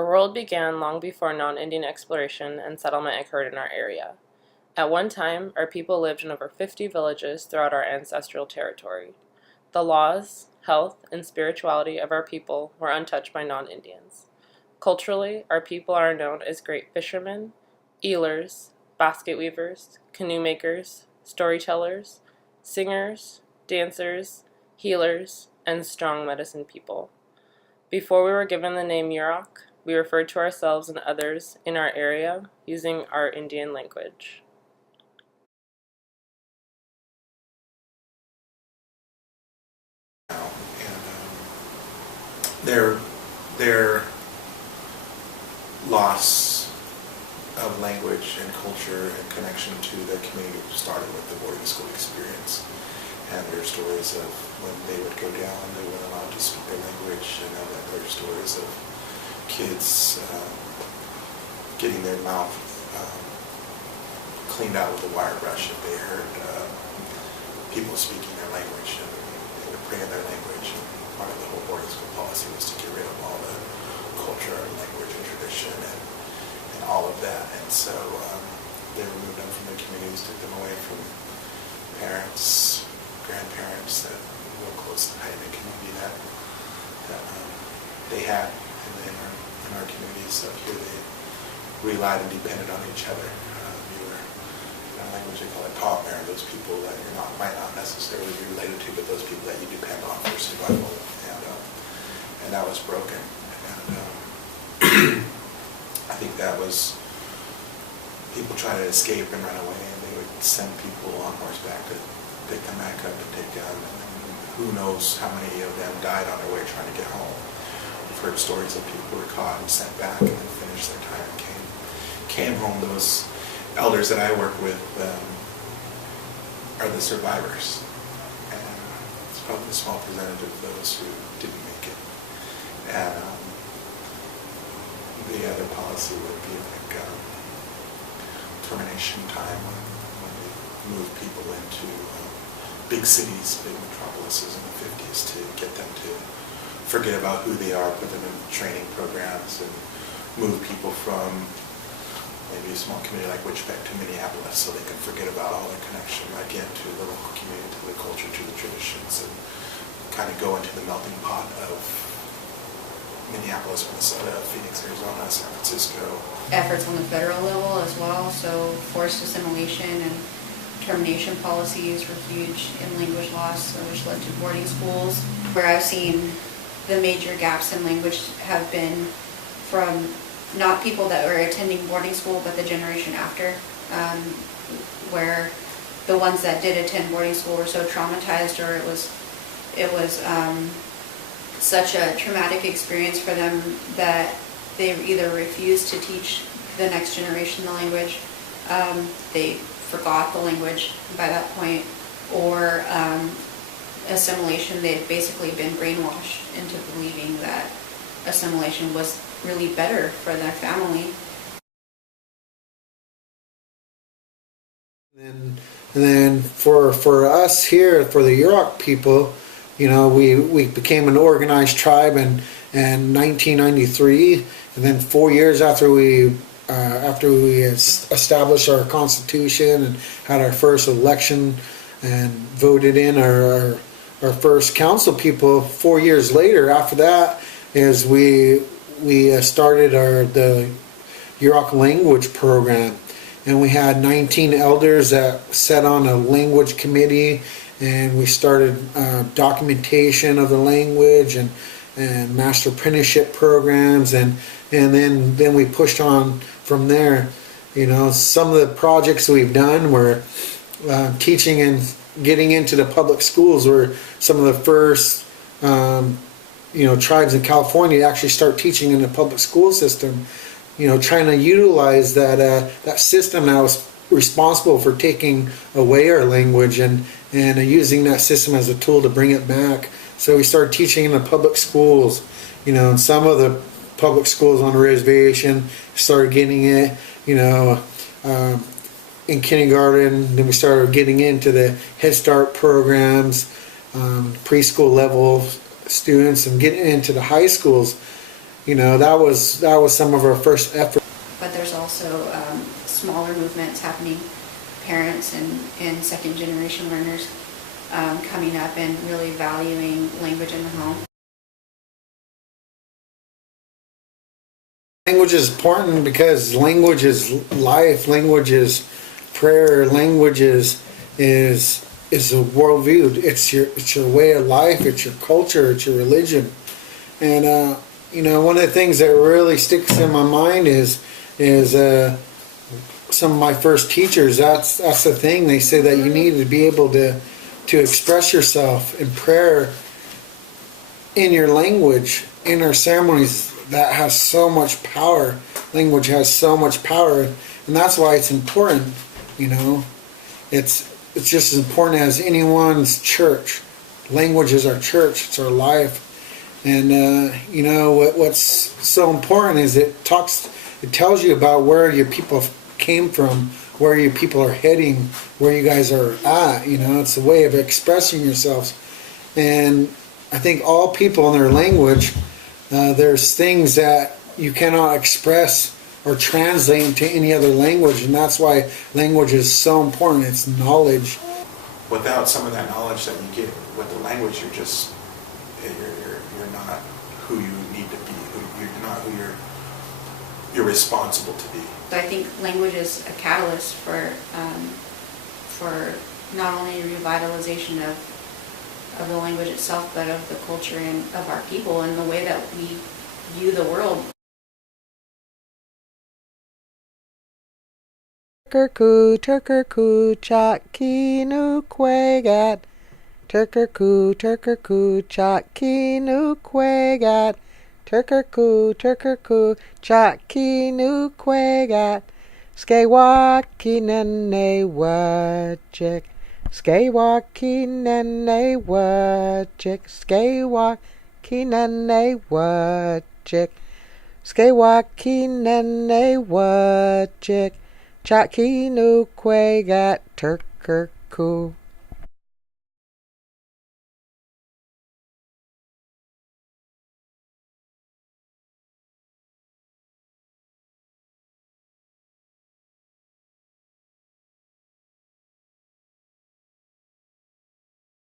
Our world began long before non-Indian exploration and settlement occurred in our area. At one time, our people lived in over 50 villages throughout our ancestral territory. The laws, health, and spirituality of our people were untouched by non-Indians. Culturally, our people are known as great fishermen, eelers, basket weavers, canoe makers, storytellers, singers, dancers, healers, and strong medicine people. Before we were given the name Yurok, we referred to ourselves and others in our area using our Indian language. Their loss of language and culture and connection to the community started with the boarding school experience, and their stories of when they would go down, they weren't allowed to speak their language, and their stories of kids getting their mouth cleaned out with a wire brush if they heard people speaking their language, and they would pray in their language. And part of the whole boarding school policy was to get rid of all the culture and language and tradition and all of that. And so they removed them from their communities, took them away from parents, grandparents that were real close to the Haida community that they had in our communities up here. They relied and depended on each other. You were in our language, they call it partner, those people that you might not necessarily be related to, but those people that you depend on for survival. And that was broken. And I think that was people trying to escape and run away, and they would send people on horseback to pick them back up and take down. And who knows how many of them died on their way trying to get home. We've heard stories of people who were caught and sent back and then finished their time and came home. Those elders that I work with are the survivors, and it's probably a small percentage of those who didn't make it. And the other policy would be like termination time when they move people into big cities, big metropolises in the 50s to get them to forget about who they are, put them in training programs, and move people from maybe a small community like Wichita to Minneapolis so they can forget about all their connection again to the local community, to the culture, to the traditions, and kind of go into the melting pot of Minneapolis, Minnesota, Phoenix, Arizona, San Francisco. Efforts on the federal level as well, so forced assimilation and termination policies were huge in language loss, which led to boarding schools. Where I've seen the major gaps in language have been from not people that were attending boarding school, but the generation after, where the ones that did attend boarding school were so traumatized, or it was such a traumatic experience for them that they either refused to teach the next generation the language, they forgot the language by that point, or assimilation. They'd basically been brainwashed into believing that assimilation was really better for their family. And then for us here, for the Yurok people, you know, we became an organized tribe in 1993, and then 4 years after we established our constitution and had our first election and voted in our first council people, 4 years later after that is we started the Yurok language program, and we had 19 elders that sat on a language committee, and we started documentation of the language and master apprenticeship programs, and then we pushed on from there. You know, some of the projects we've done were teaching and getting into the public schools. Were some of the first tribes in California to actually start teaching in the public school system. You know, trying to utilize that system that was responsible for taking away our language and using that system as a tool to bring it back. So we started teaching in the public schools. You know, and some of the public schools on the reservation started getting it. You know, in kindergarten, then we started getting into the Head Start programs, preschool level students, and getting into the high schools. that was some of our first efforts. But there's also smaller movements happening, parents and second generation learners coming up and really valuing language in the home. Language is important because language is life, language is prayer, language is a worldview. It's your way of life, it's your culture, it's your religion. And one of the things that really sticks in my mind is some of my first teachers. That's the thing. They say that you need to be able to express yourself in prayer, in your language, in our ceremonies. That has so much power. Language has so much power, and that's why it's important. It's just as important as anyone's church. Language is our church. It's our life. And what's so important is it tells you about where your people came from, where your people are heading, where you guys are at. It's a way of expressing yourselves. And I think all people in their language, there's things that you cannot express or translate into any other language, and that's why language is so important. It's knowledge. Without some of that knowledge that you get with the language, you're not who you need to be. You're not who you're responsible to be. So I think language is a catalyst for not only revitalization of the language itself, but of the culture and of our people and the way that we view the world. Turkerku, chakinu kwegat. Turkerku, chakinu kwegat. Turkerku, chakinu kwegat. Skewaki nene wajik. Skewaki nene wajik. Skewaki nene wajik. Skewaki nene wajik. Chakinu kwegat turkerku.